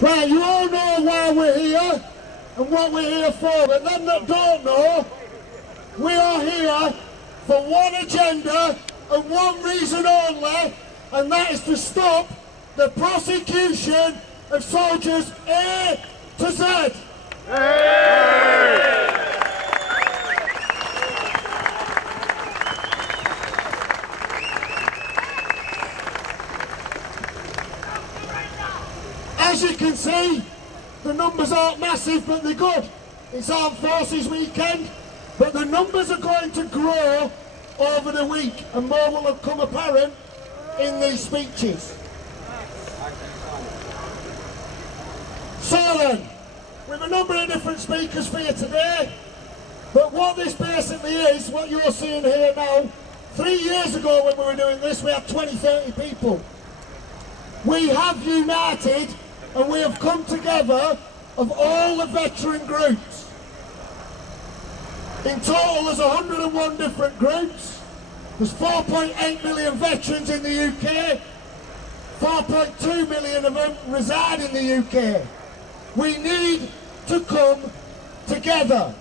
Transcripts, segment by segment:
Right, you all know why we're here and what we're here for, but them that don't know, we are here for one agenda and one reason only, and that is to stop the prosecution of soldiers A to Z. Hey! As you can see, the numbers aren't massive, but they're good. It's Armed Forces Weekend, but the numbers are going to grow over the week, and more will have come apparent in these speeches. So then, we have a number of different speakers for you today, but what this basically is, what you're seeing here now, 3 years ago when we were doing this, we had 20, 30 people. We have united and we have come together of all the veteran groups. In total there's 101 different groups. There's 4.8 million veterans in the UK. 4.2 million of them reside in the UK. We need to come together.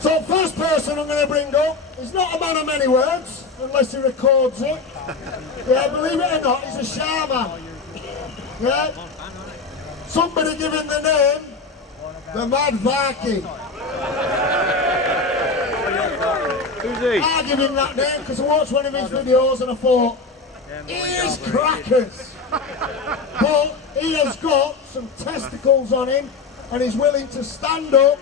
So first person I'm going to bring up is not a man of many words, unless he records it. Yeah, believe it or not, he's a shaman. Yeah? Somebody give him the name, the Mad Viking. Who's he? I give him that name because I watched one of his videos and I thought, he is crackers. But he has got some testicles on him and he's willing to stand up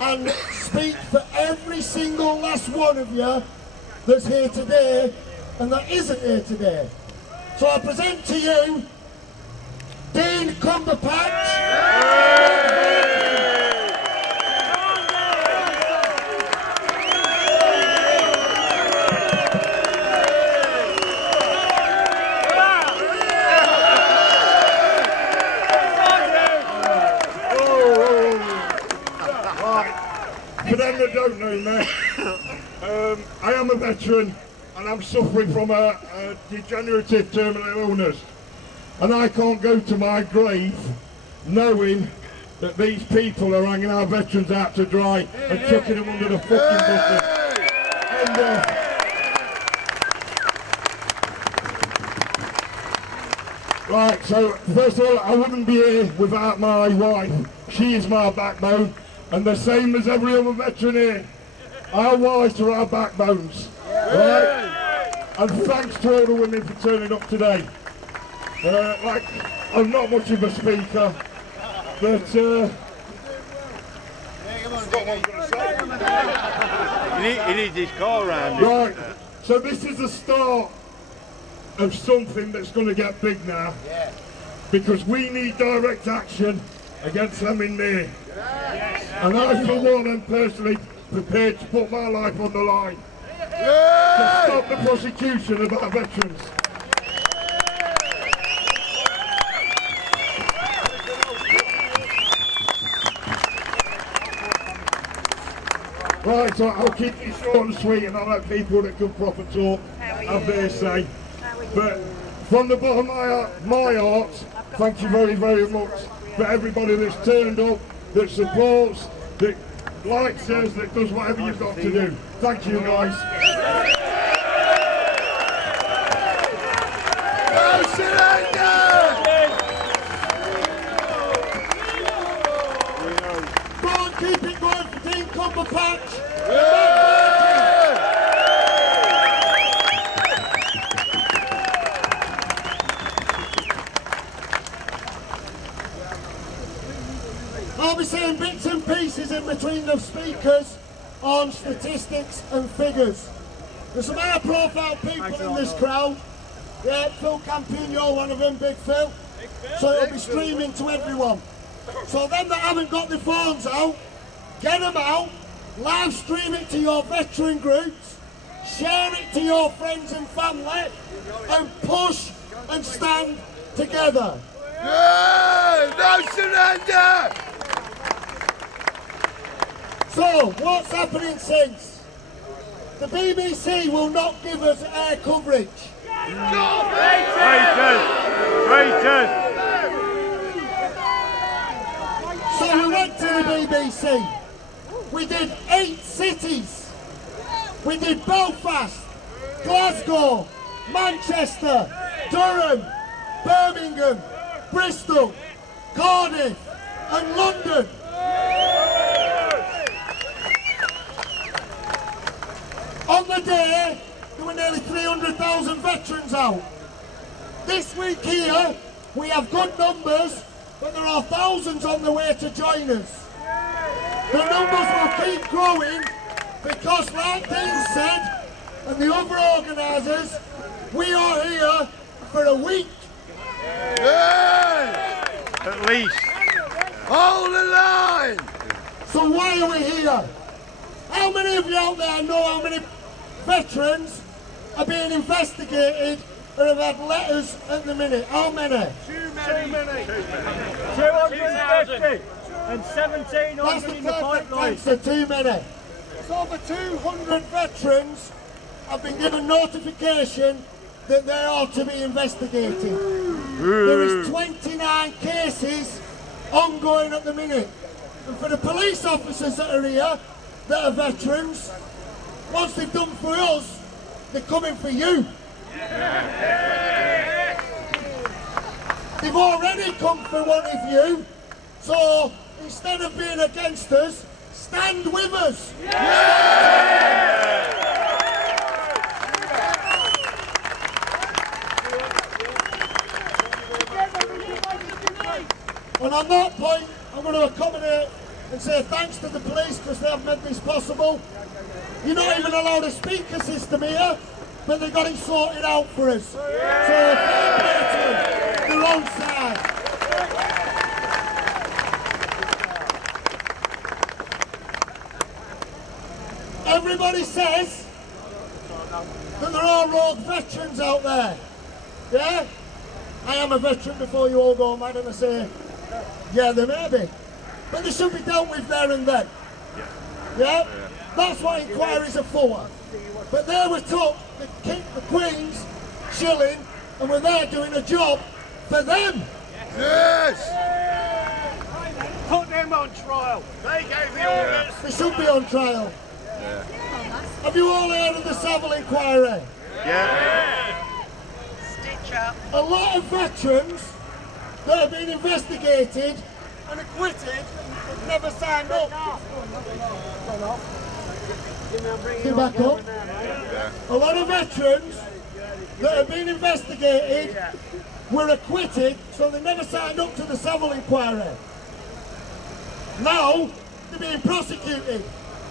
and speak for every single last one of you that's here today and that isn't here today. So I present to you Dean Cumberpatch. For them that don't know me, I am a veteran and I'm suffering from a degenerative terminal illness, and I can't go to my grave knowing that these people are hanging our veterans out to dry and chucking them under the fucking bus. Right, so first of all, I wouldn't be here without my wife. She is my backbone. And the same as every other veteran here, our wives are our backbones, right? And thanks to all the women for turning up today. Like, I'm not much of a speaker, but He needs his car round. Right, so this is the start of something that's going to get big now, because we need direct action against them in there. And I, for one, am personally prepared to put my life on the line to stop the prosecution of our veterans. Right, so I'll keep it short and sweet, and I'll let people that can proper talk have their say. But from the bottom of my heart, thank you very, very much for everybody that's turned up, that supports, that likes us, that does whatever you've got to do. Thank you, guys. No surrender! Go on, keep it going for Dean Cumberpatch. I'll be saying bits and pieces in between the speakers on statistics and figures. There's some high profile people in this crowd. Yeah, Phil Campino, one of them, Big Phil. So it'll be streaming to everyone. So them that haven't got their phones out, get them out, live stream it to your veteran groups, share it to your friends and family, and push and stand together. Yeah, no surrender! So, what's happening since? The BBC will not give us air coverage. Traitors! Traitors! So we went to the BBC. We did 8 cities. We did Belfast, Glasgow, Manchester, Durham, Birmingham, Bristol, Cardiff and London. On the day, there were nearly 300,000 veterans out. This week here, we have good numbers, but there are thousands on the way to join us. The numbers will keep growing because, like Dean said, and the other organisers, we are here for a week. Yeah. At least. Hold the line. So why are we here? How many of you out there know how many veterans are being investigated or have had letters at the minute? How many? Too many. 250 and 17 That's the in the perfect pipeline. answer, too many. So over 200 veterans have been given notification that they are to be investigated. There is 29 cases ongoing at the minute. And for the police officers that are here, that are veterans, once they've done for us, they're coming for you. They've already come for one of you, so instead of being against us, stand with us. And on that point, I'm going to accommodate and say thanks to the police because they have made this possible. You're not even allowed a speaker system here, but they got it sorted out for us. So fair play to them. They're on side. Everybody says that there are rogue veterans out there. Yeah? I am a veteran before you all go mad and I say, yeah, there may be. But they should be dealt with there and then. Yeah? That's what inquiries are for. But they were took to keep the Queen's shilling and were there doing a job for them. Yes. Put them on trial. They gave the orders. They should be on trial. Have you all heard of the Savile inquiry? Yeah. Stitch up. A lot of veterans that have been investigated and acquitted have never signed up. Get back up. A lot of veterans that have been investigated were acquitted, so they never signed up to the Savile inquiry. Now they're being prosecuted.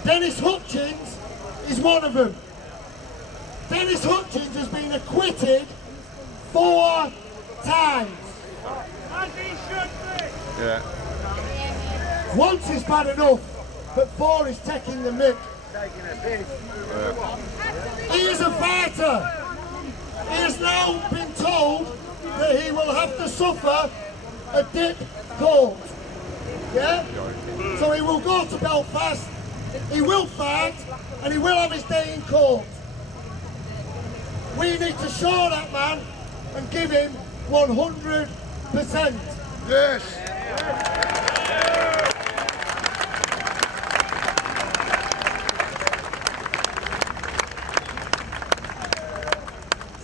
Dennis Hutchins is one of them. Dennis Hutchins has been acquitted 4 times. As he should be. Yeah. Once is bad enough, but 4 is taking the mick. He is a fighter. He has now been told that he will have to suffer a dip court. Yeah? So he will go to Belfast, he will fight, and he will have his day in court. We need to show that man and give him 100%. Yes.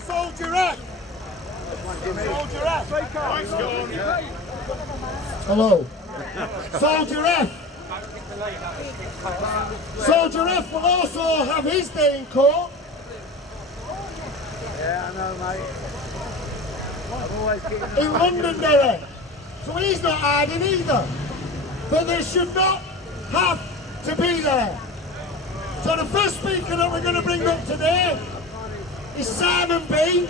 Soldier F. Soldier F. Hello. Soldier F. Soldier F will also have his day in court. Yeah, I know, mate. I'm always getting In Londonderry. So he's not hiding either. But they should not have to be there. So the first speaker that we're going to bring up today is Simon B,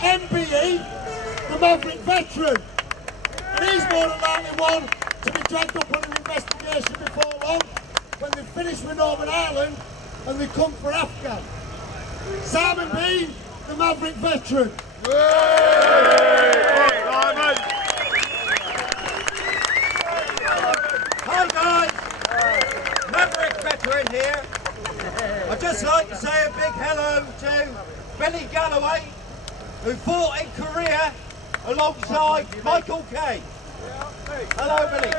MBE, the Maverick veteran. And he's more than likely one to be dragged up on an investigation before long when they finish with Northern Ireland and they come for Afghan. Simon B, the Maverick veteran. Hi guys, Maverick veteran here. I just just like to say a big hello to Billy Galloway, who fought in Korea alongside Michael Kay. Hello, Billy.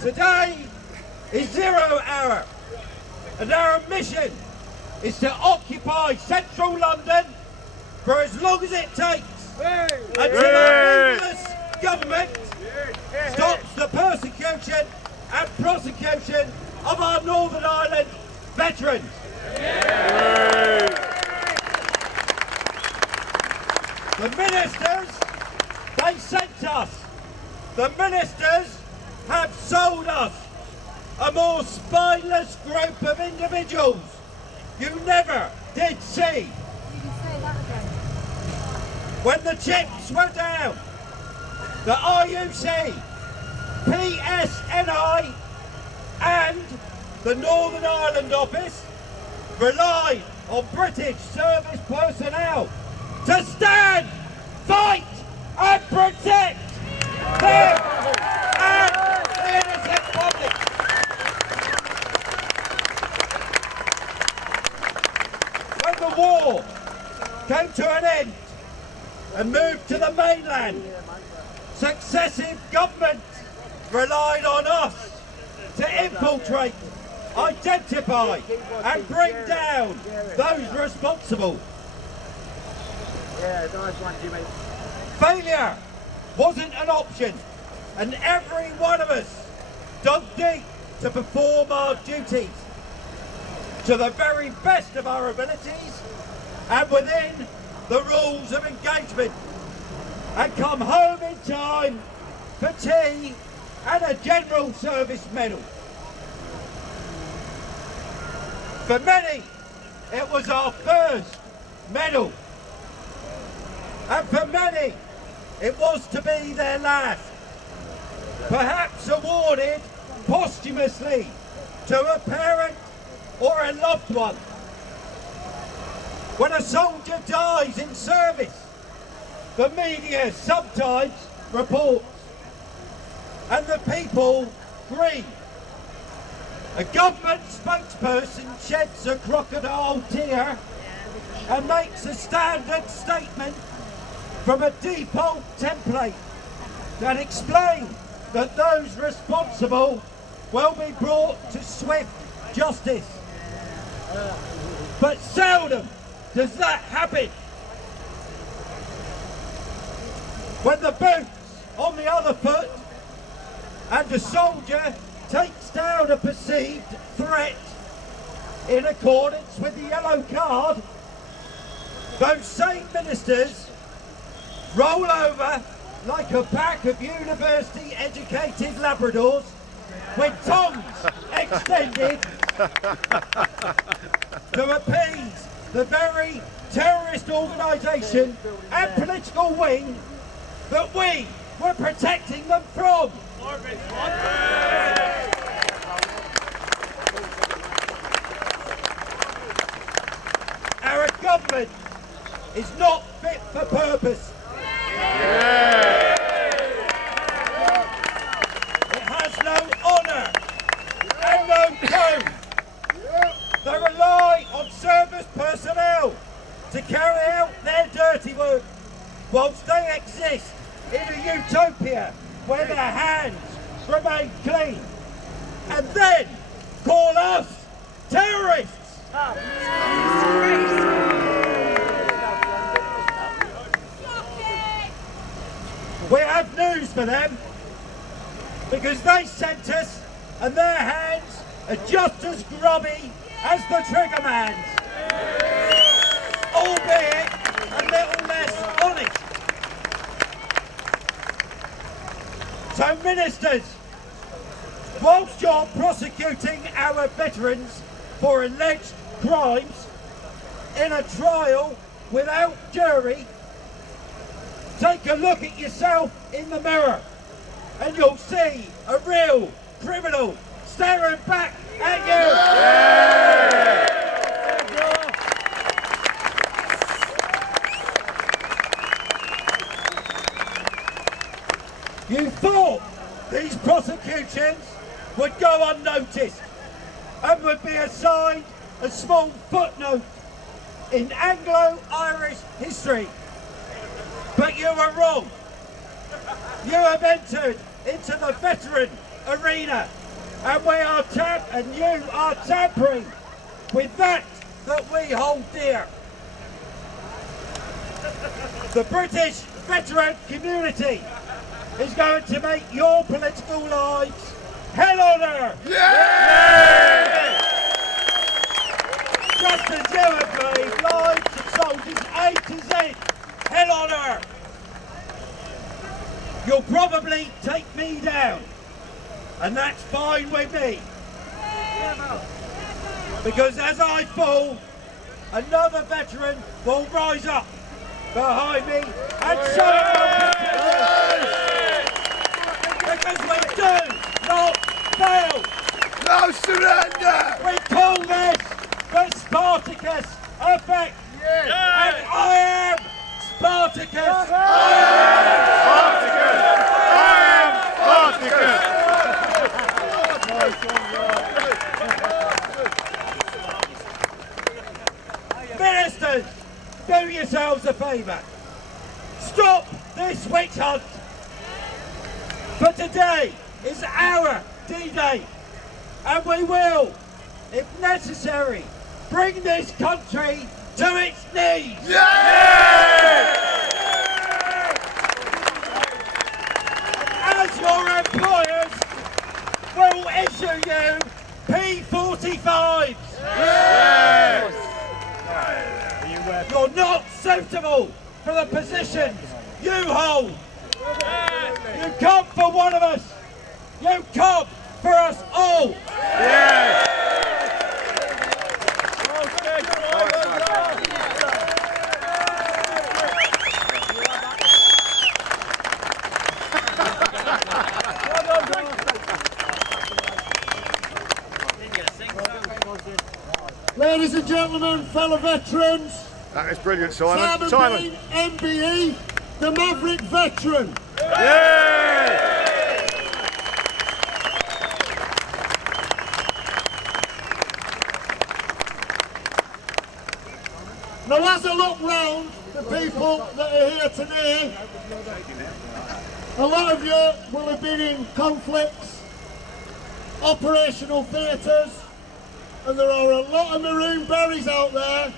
Today is 0 hour, and our mission is to occupy central London for as long as it takes until a ruthless government stops the persecution and prosecution of our Northern Ireland veterans. The ministers, they sent us. The ministers have sold us a more spineless group of individuals you never did see. You can say that again. When the chips were down, the RUC, PSNI and the Northern Ireland office relied on British service personnel to stand, fight and protect them and the innocent public. When the war came to an end and moved to the mainland, successive governments relied on us to infiltrate, identify and bring down those responsible. Failure wasn't an option, and every one of us dug deep to perform our duties to the very best of our abilities and within the rules of engagement, and come home in time for tea and a General Service Medal. For many, it was our first medal, and for many, it was to be their last, perhaps awarded posthumously to a parent or a loved one. When a soldier dies in service, the media sometimes reports, and the people grieve. A government spokesperson sheds a crocodile tear and makes a standard statement from a default template that explains that those responsible will be brought to swift justice. But seldom does that happen. When the boot's on the other foot and a soldier takes down a perceived threat in accordance with the yellow card, those same ministers roll over like a pack of university-educated Labradors with tongues extended to appease the very terrorist organisation and political wing that we were protecting them from. Our government is not fit for purpose. It has no honour and no code. They rely on service personnel to carry out their dirty work, whilst they exist in a utopia where their hands remain clean, and then call us terrorists. We have news for them, because they sent us, and their hands are just as grubby as the trigger man's, albeit a little less honest. So ministers, whilst you're prosecuting our veterans for alleged crimes in a trial without jury, take a look at yourself in the mirror and you'll see a real criminal staring back at you. You thought these prosecutions would go unnoticed and would be assigned a small footnote in Anglo-Irish history. But you were wrong. You have entered into the veteran arena, and you are tampering with that we hold dear. The British veteran community is going to make your political lives hell on earth. Yeah! Just as you have made lives of soldiers A to Z hell on earth. You'll probably take me down, and that's fine with me. Because as I fall, another veteran will rise up behind me and show my protection. Because we do not fail. No surrender! We call this the Spartacus effect. And I am Spartacus. Ministers, do yourselves a favour. Stop this witch hunt. For today is our D-Day, and we will, if necessary, bring this country to its knees. Yeah! As your employers will issue you P45s. You're not suitable for the positions you hold. You come for one of us. You come for us all. Ladies and gentlemen, fellow veterans, That is brilliant, Simon. Simon Bean, MBE, the Maverick veteran. Yeah! Now, as I look round the people that are here today, a lot of you will have been in conflicts, operational theatres, and there are a lot of maroon berries out there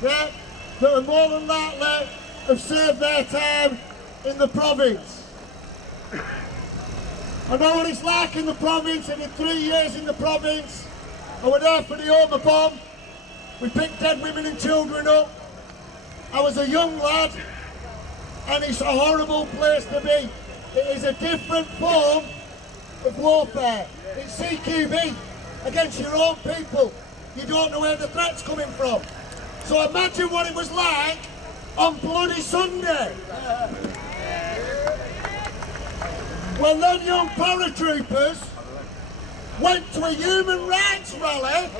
that are more than likely have served their time in the province. I know what it's like in the province. I did 3 years in the province. I was there for the Oma bomb. We picked dead women and children up. I was a young lad, and it's a horrible place to be. It is a different form of warfare. It's CQB against your own people. You don't know where the threat's coming from. So imagine what it was like on Bloody Sunday. When them young paratroopers went to a human rights rally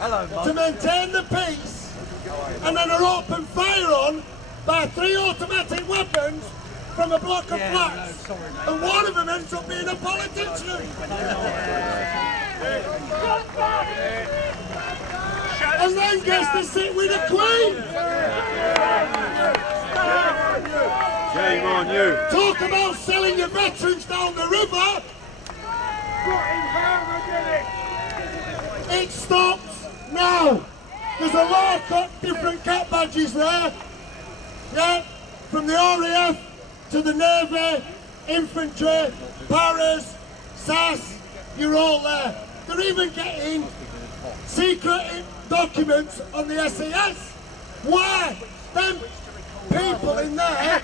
to maintain the peace, and then are opened fire on by 3 automatic weapons from a block of flats, and one of them ends up being a politician. And then gets to sit with the Queen. Shame on you. Talk about selling your veterans down the river. It stops now. There's a lot of different cat badges there. Yeah, from the RAF to the Navy, infantry, paras, SAS, you're all there. They're even getting secret documents on the SAS. Why? Them people in there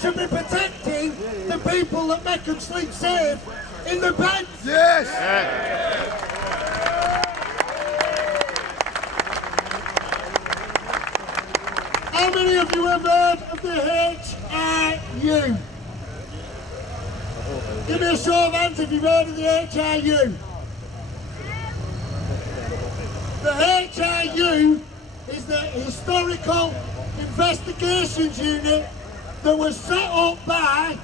should be protecting the people that make them sleep safe in the beds. Yes! How many of you have heard of the HIU? Give me a show of hands if you've heard of the HIU. The HIU is the Historical Investigations Unit that was set up by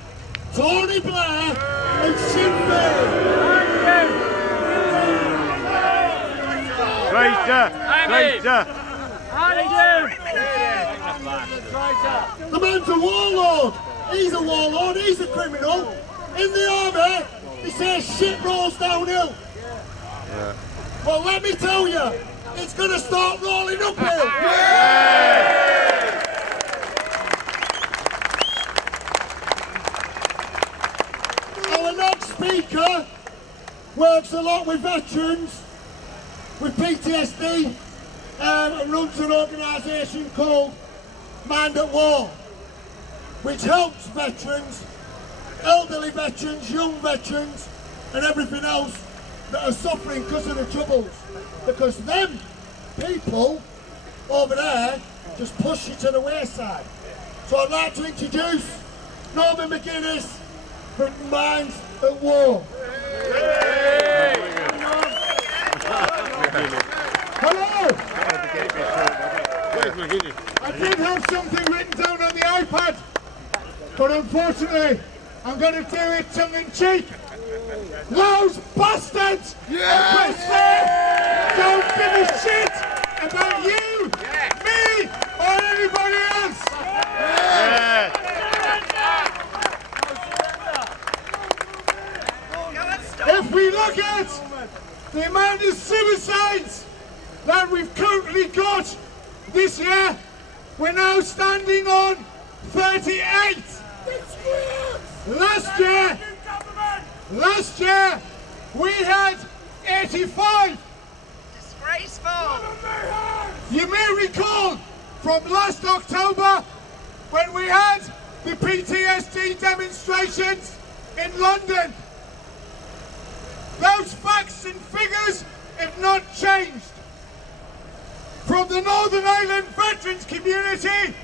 Tony Blair and Sinn Féin. Traitor! Traitor! The man's a warlord. He's a warlord, he's a criminal. In the army, he says shit rolls downhill. Well, let me tell you, it's going to start rolling uphill. Our next speaker works a lot with veterans, with PTSD, and runs an organisation called Mind at War, which helps veterans, elderly veterans, young veterans, and everything else that are suffering because of the troubles. Because them people over there just push you to the wayside. So I'd like to introduce Norman McGuinness from Minds at War. Hello! I did have something written down on the iPad, but unfortunately, I'm going to do it tongue-in-cheek. Those bastards across there don't give a shit about you, me, or anybody else. If we look at the amount of suicides that we've currently got this year, we're now standing on 38. Last year we had 85. Disgraceful. You may recall from last October when we had the PTSD demonstrations in London. Those facts and figures have not changed. From the Northern Ireland veterans community,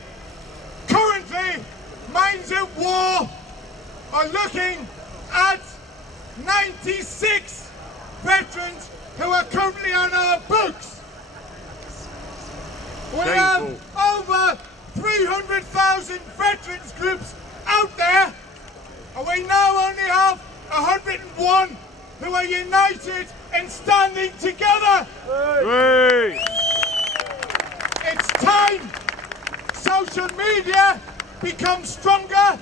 currently Minds at War are looking at 96 veterans who are currently on our books. We have over 300,000 veterans groups out there, and we now only have 101 who are united and standing together. It's time social media becomes stronger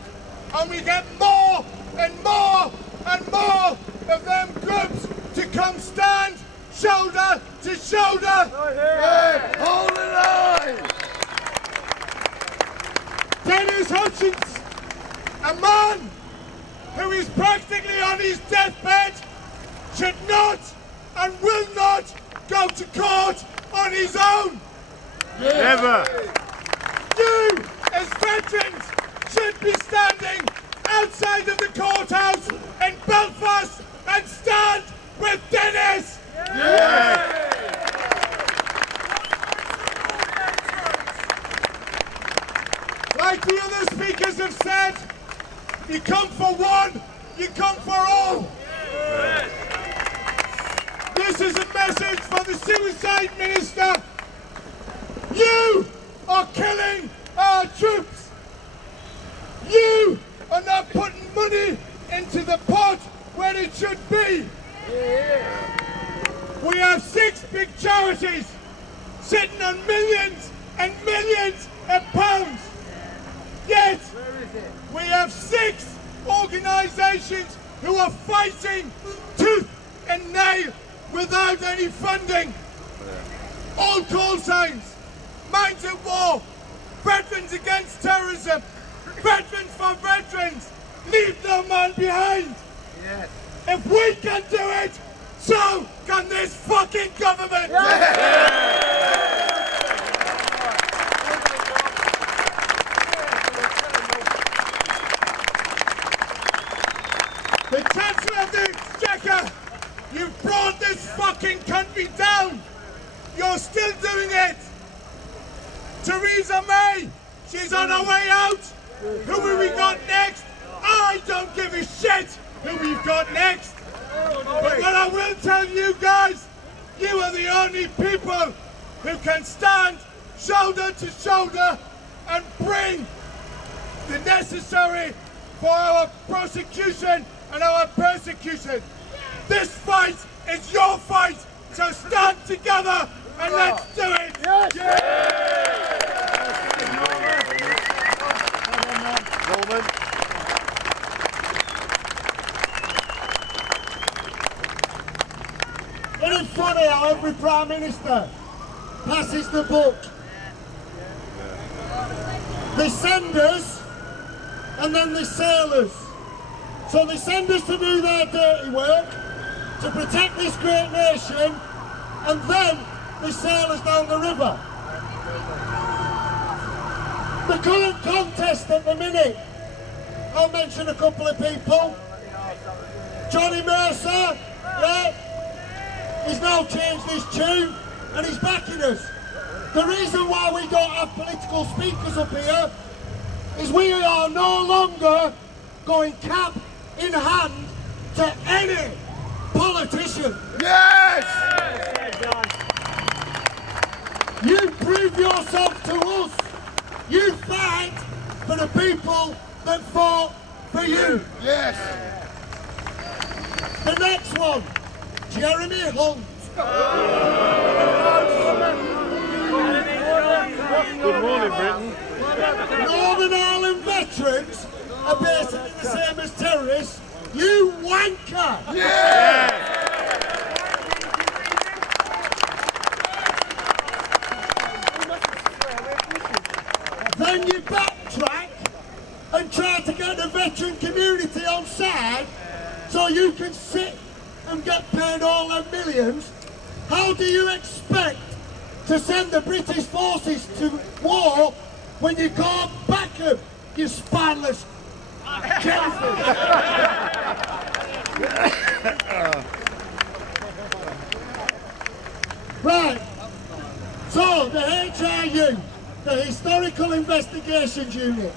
and we get more and more and more of them groups to come stand shoulder to shoulder. Hold the line! Dennis Hutchins, a man who is practically on his deathbed, should not and will not go to court on his own. Never! You, as veterans, should be standing outside of the courthouse in Belfast and stand with Dennis! Like the other speakers have said, you come for one, you come for all. This is a message for the suicide minister. You are killing our troops. You are not putting money into the pot where it should be. We have 6 big charities sitting on millions and millions of pounds. Yet we have 6 organisations who are fighting tooth and nail without any funding. All call signs: Minds at War, Veterans Against Terrorism, Veterans for Veterans, leave no man behind. Yes. If we can do it, so can this fucking government. The Chancellor of the Exchequer, you've brought this fucking country down. You're still doing it. Theresa May, she's on her way out. Who have we got next? I don't give a shit who we've got next. But what I will tell you guys, you are the only people who can stand shoulder to shoulder and bring the necessary for our prosecution and our persecution. This fight is your fight, so stand together and let's do it! Norman. Isn't it funny how every Prime Minister passes the book? They send us and then they sail us. So they send us to do their dirty work, to protect this great nation, and then they sail us down the river. The current contest at the minute, I'll mention a couple of people. Johnny Mercer, yeah, he's now changed his tune and he's backing us. The reason why we don't have political speakers up here is we are no longer going cap in hand to any politician. Yes! You prove yourself to us. You fight for the people that fought for you. Yes! The next one, Jeremy Hunt. Good morning, Britain. Northern Ireland veterans are basically the same as terrorists. You wanker! Then you backtrack and try to get the veteran community on side so you can sit and get paid all them millions. How do you expect to send the British forces to war when you can't back them, you spineless jellyfish? Right, so the HIU, the Historical Investigations Unit,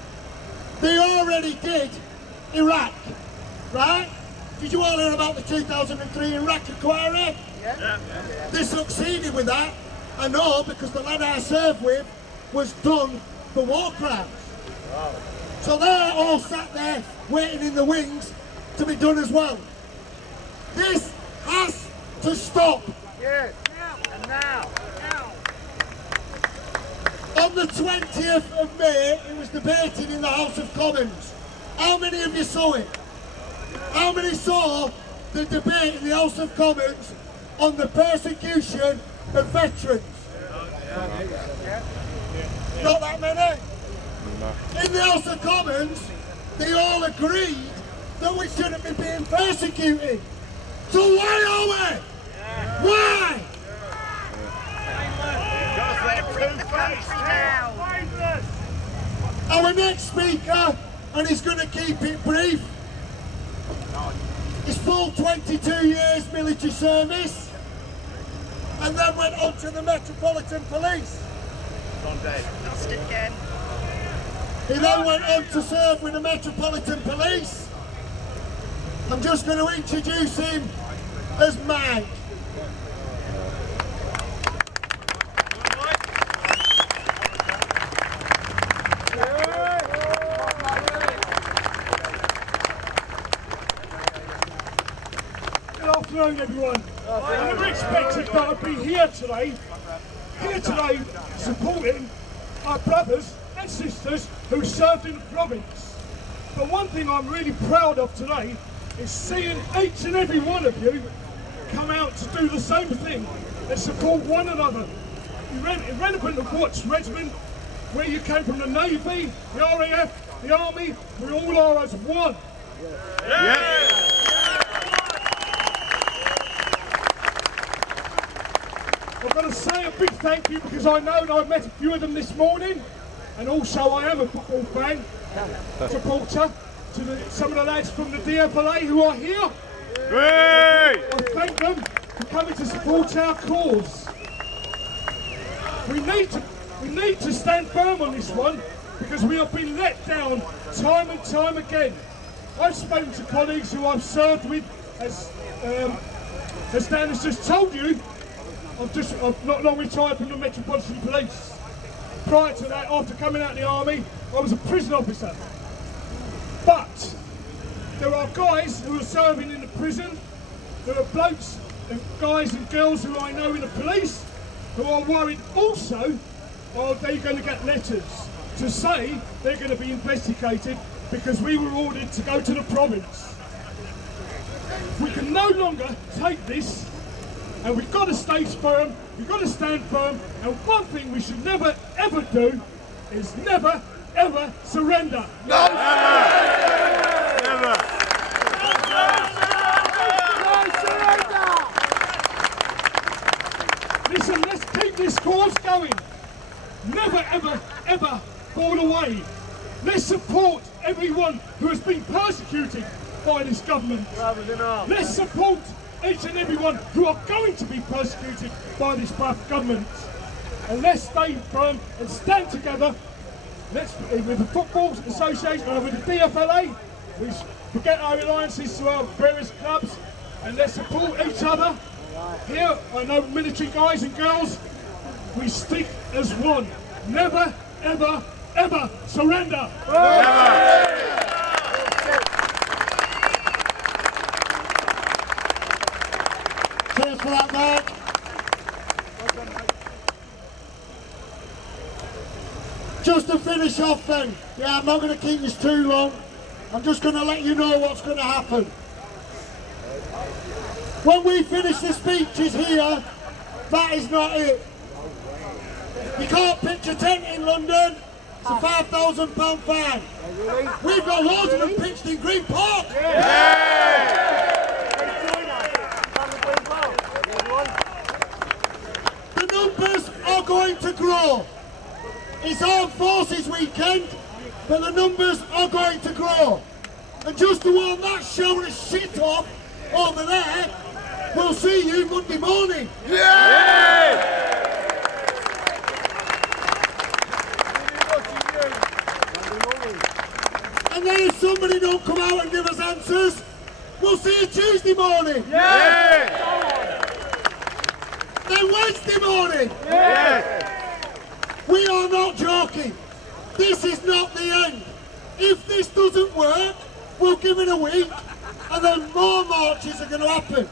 they already did Iraq, right? Did you all hear about the 2003 Iraq inquiry? Yeah. They succeeded with that. I know, because the lad I served with was done for war crimes. Wow. So they're all sat there waiting in the wings to be done as well. This has to stop. Yes! And now! On the 20th of May, it was debated in the House of Commons. How many of you saw it? How many saw the debate in the House of Commons on the persecution of veterans? Not that many? In the House of Commons, they all agreed that we shouldn't be being persecuted. So why are we? Why? Our next speaker, and he's going to keep it brief, his full 22 years military service, and then went on to the Metropolitan Police. Lost it again. He then went on to serve with the Metropolitan Police. I'm just going to introduce him as Mike. Good afternoon, everyone. I never expected that I'd be here today supporting our brothers and sisters who served in the province. But one thing I'm really proud of today is seeing each and every one of you come out to do the same thing and support one another. Irrelevant of what regiment, where you came from, the Navy, the RAF, the Army, we all are as one. I've got to say a big thank you because I know that I've met a few of them this morning, and also I am a football fan, supporter to some of the lads from the DFLA who are here. I thank them for coming to support our cause. We need to stand firm on this one because we have been let down time and time again. I've spoken to colleagues who I've served with, as Dan has just told you. I've not long retired from the Metropolitan Police. Prior to that, after coming out of the Army, I was a prison officer. But there are guys who are serving in the prison, there are blokes and guys and girls who I know in the police who are worried also, are they going to get letters to say they're going to be investigated because we were ordered to go to the province. We can no longer take this, and we've got to stay firm, we've got to stand firm, and one thing we should never ever do is never ever surrender. No! Never! Listen, let's keep this course going. Never ever ever fall away. Let's support everyone who has been persecuted by this government. Let's support each and everyone who are going to be persecuted by this government. And let's stay firm and stand together. Let's, with the Football Association and with the DFLA, we forget our alliances to our various clubs and let's support each other. Here, I know military guys and girls, we stick as one. Never, ever, ever surrender. Cheers for that, Mark. Just to finish off then, yeah, I'm not going to keep this too long. I'm just going to let you know what's going to happen. When we finish the speeches here, that is not it. You can't pitch a tent in London, it's a £5,000 fine. We've got loads of them pitched in Green Park. The numbers are going to grow. It's Armed Forces weekend, but the numbers are going to grow. And just to warn that show of shit off over there, we'll see you Monday morning. And then if somebody don't come out and give us answers, we'll see you Tuesday morning. Then Wednesday morning. We are not joking. This is not the end. If this doesn't work, we'll give it a week and then more marches are going to happen.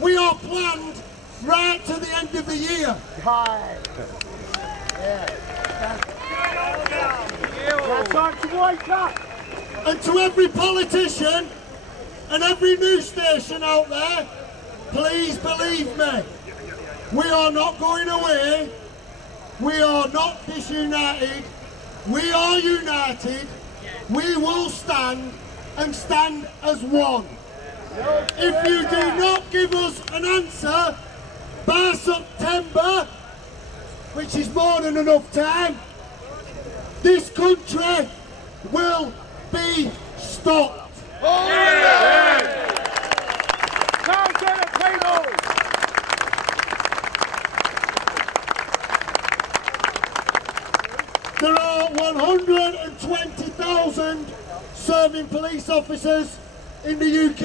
We are planned right to the end of the year. And to every politician and every news station out there, please believe me, we are not going away. We are not disunited. We are united. We will stand and stand as one. If you do not give us an answer by September, which is more than enough time, this country will be stopped. There are 120,000 serving police officers in the UK.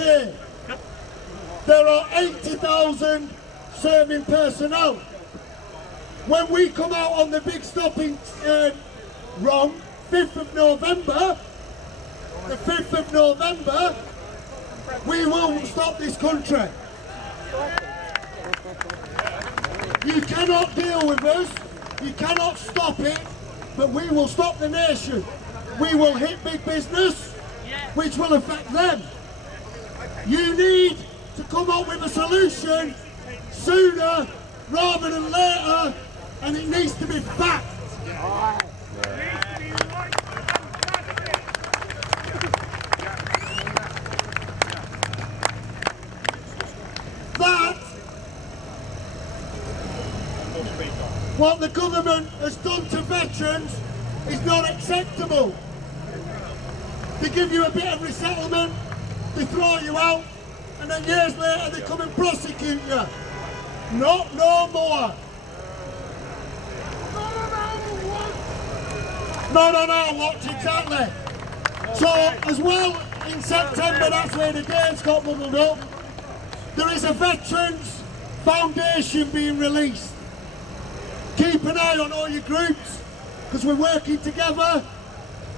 There are 80,000 serving personnel. When we come out on the big stopping 5th of November, the 5th of November, we will stop this country. You cannot deal with us, you cannot stop it, but we will stop the nation. We will hit big business, which will affect them. You need to come up with a solution sooner rather than later, and it needs to be fast. That, what the government has done to veterans is not acceptable. They give you a bit of resettlement, they throw you out, and then years later they come and prosecute you. Not no more. No, watch exactly. So as well, in September, that's where the dates got muddled up, there is a Veterans Foundation being released. Keep an eye on all your groups, because we're working together.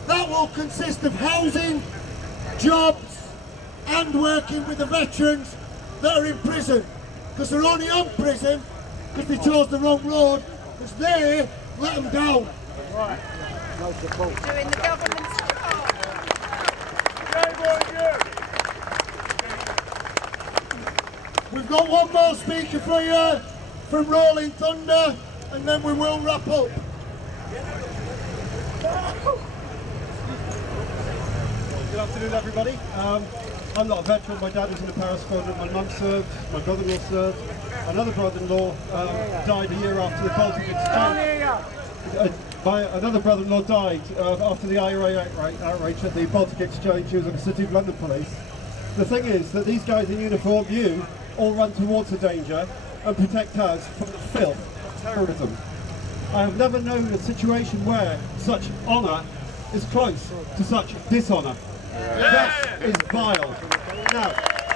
That will consist of housing, jobs and working with the veterans that are in prison. Because they're only on prison because they chose the wrong road. It's there, let them down. Doing the government's job. We've got one more speaker for you from Rolling Thunder, and then we will wrap up. Good afternoon, everybody. I'm not a veteran. My dad was in the para squadron. My mum served. My brother-in-law served. Another brother-in-law died a year after the Baltic Exchange. Another brother-in-law died after the IRA outrage at the Baltic Exchange. He was at the City of London Police. The thing is that these guys in uniform, you, all run towards the danger and protect us from the filth of terrorism. I have never known a situation where such honour is close to such dishonour. That is vile. Now,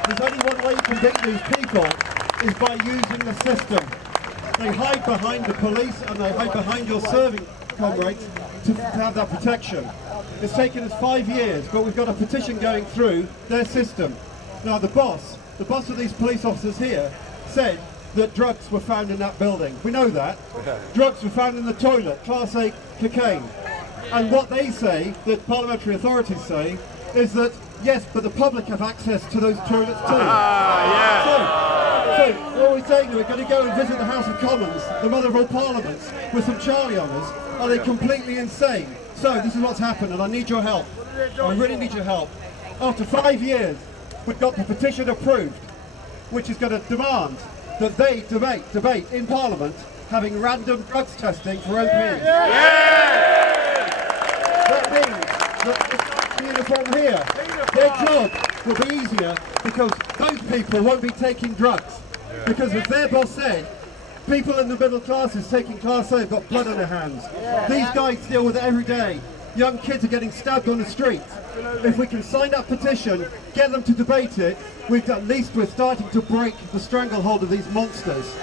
there's only one way you can beat these people is by using the system. They hide behind the police and they hide behind your serving comrades to have that protection. It's taken us 5 years, but we've got a petition going through their system. Now the boss of these police officers here said that drugs were found in that building. We know that. Drugs were found in the toilet, Class A cocaine. And what they say, the parliamentary authorities say, is that, yes, but the public have access to those toilets too. So what are we saying? We're going to go and visit the House of Commons, the mother of all parliaments, with some Charlie on us? Are they completely insane? So this is what's happened, and I need your help. I really need your help. After 5 years, we've got the petition approved, which is going to demand that they debate in Parliament having random drugs testing for MPs. That means that the uniform here, their job will be easier because those people won't be taking drugs. Because as their boss said, people in the middle classes taking Class A have got blood on their hands. These guys deal with it every day. Young kids are getting stabbed on the street. If we can sign that petition, get them to debate it, at least we're starting to break the stranglehold of these monsters.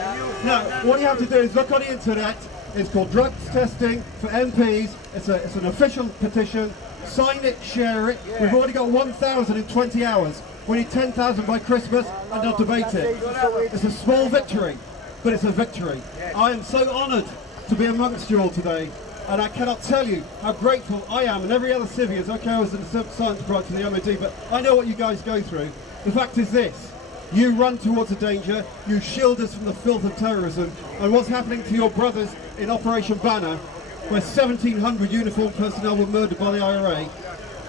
Now, what you have to do is look on the internet. It's called Drugs Testing for MPs. It's an official petition. Sign it, share it. We've already got 1,000 in 20 hours. We need 10,000 by Christmas, and they'll debate it. It's a small victory, but it's a victory. I am so honoured to be amongst you all today. And I cannot tell you how grateful I am, and every other civvy is. Okay, I was in the science branch of the MOD, but I know what you guys go through. The fact is this: you run towards the danger, you shield us from the filth of terrorism, and what's happening to your brothers in Operation Banner, where 1,700 uniformed personnel were murdered by the IRA,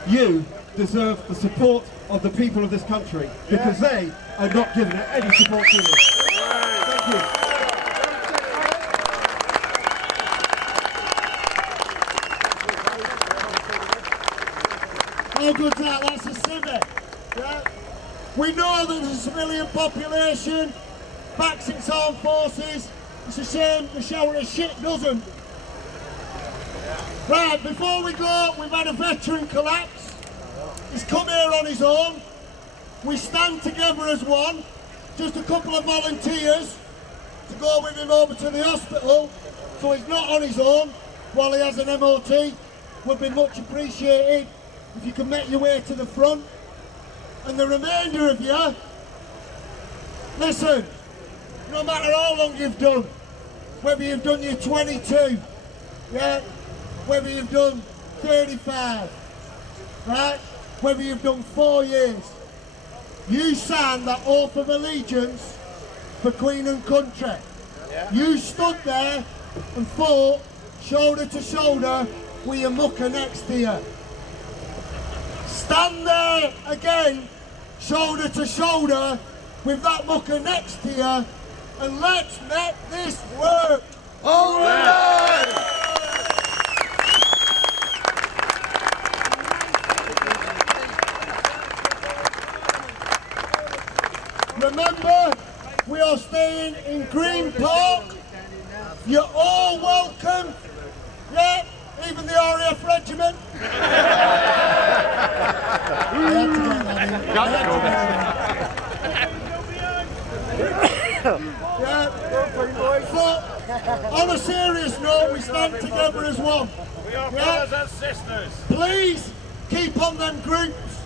you deserve the support of the people of this country, because they are not giving it any support to you. Thank you. How good's that? That's a civic. Yeah? We know that the civilian population backs its armed forces. It's a shame the shower of shit doesn't. Right, before we go, we've had a veteran collapse. He's come here on his own. We stand together as one. Just a couple of volunteers to go with him over to the hospital, so he's not on his own while he has an MOT. Would be much appreciated if you can make your way to the front. And the remainder of you, listen, no matter how long you've done, whether you've done your 22, yeah, whether you've done 35, right, whether you've done 4 years, you signed that oath of allegiance for Queen and country. You stood there and fought shoulder to shoulder with your mucker next to you. Stand there again, shoulder to shoulder with that mucker next to you, and let's make this work. All right! Remember, we are staying in Green Park. You're all welcome. Yeah, even the RAF regiment. But on a serious note, we stand together as one. We are brothers and sisters. Please keep on them groups.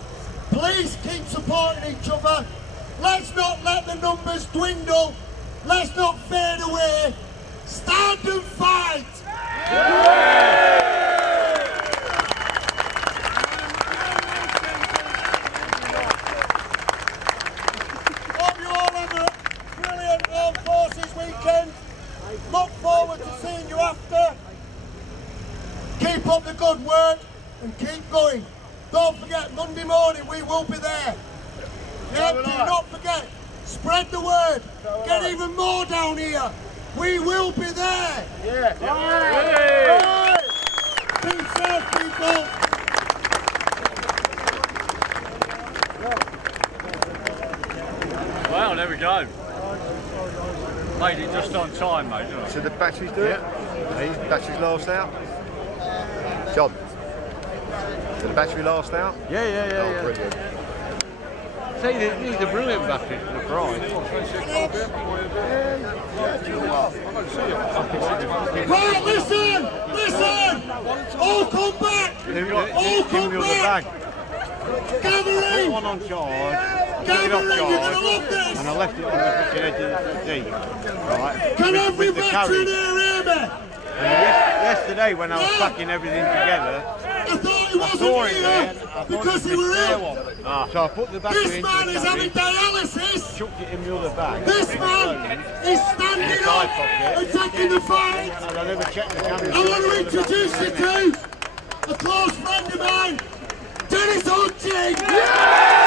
Please Please keep supporting each other. Let's not let the numbers dwindle. Let's not fade away. Stand and fight! Hope you all have a brilliant Armed Forces weekend. Look forward to seeing you after. Keep up the good work and keep going. Don't forget, Monday morning we will be there. Yeah, do not forget, spread the word. Get even more down here. We will be there. Yeah. Be safe, people. Well, there we go. Made it just on time, mate, didn't it? So the batteries do it? Hey, batteries last out? John, did the battery last out? Yeah. Brilliant. See, these are brilliant batteries for the price. Right, listen! All come back! All come back! Gathering! One on charge, Gathering, you're gonna love this! and I left it on the fucking edge of the deep. Right? Can every with the veteran carry. here hear me? And yesterday when I was packing everything together, I thought he I wasn't saw it here there, and I thought because it he was were there ill. one. So I put the battery This into man the is carry, having dialysis. chucked it in the other bag. This man is standing side up pocket. and taking the fight. And I never checked the camera. I want to introduce you to a close friend of mine, Dennis Hodgkin.